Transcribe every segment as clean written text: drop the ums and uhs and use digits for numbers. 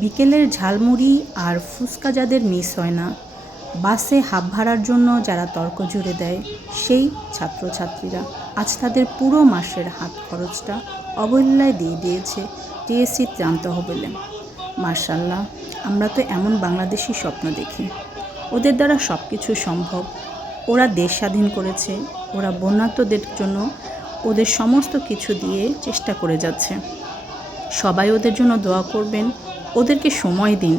বিকেলের ঝালমুড়ি আর ফুচকা যাদের মিস হয় না, বাসে হাফ ভাড়ার জন্য যারা তর্ক জুড়ে দেয়, সেই ছাত্রছাত্রীরা আজ তাদের পুরো মাসের হাত খরচটা অবহেলায় দিয়ে দিয়েছে টিএসসি ত্রাণ তহবিলে। মাশাআল্লাহ, আমরা তো এমন বাংলাদেশি স্বপ্ন দেখি। ওদের দ্বারা সব কিছু সম্ভব। ওরা দেশ স্বাধীন করেছে, ওরা বন্যার্তদের জন্য ওদের সমস্ত কিছু দিয়ে চেষ্টা করে যাচ্ছে। সবাই ওদের জন্য দোয়া করবেন, ওদেরকে সময় দিন।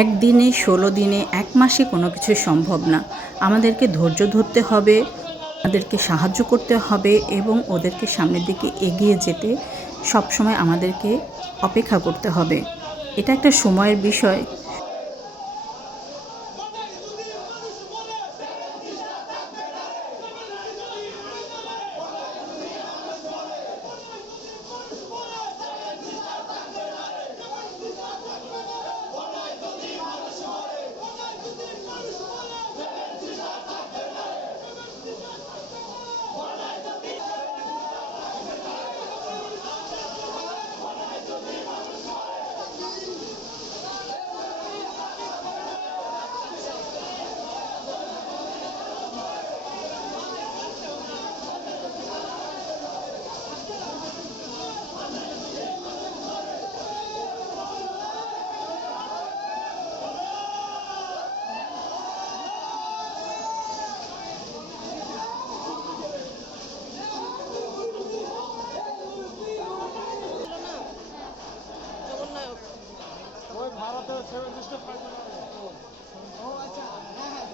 1 দিনে, 16 দিনে, 1 মাসে কোনো কিছু সম্ভব না। আমাদেরকে ধৈর্য ধরতে হবে, আমাদেরকে সাহায্য করতে হবে এবং ওদেরকে সামনের দিকে এগিয়ে যেতে সবসময় আমাদেরকে অপেক্ষা করতে হবে। এটা একটা সময়ের বিষয়। ভারতের 7 ও আচ্ছা, হ্যাঁ হ্যাঁ।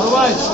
All right.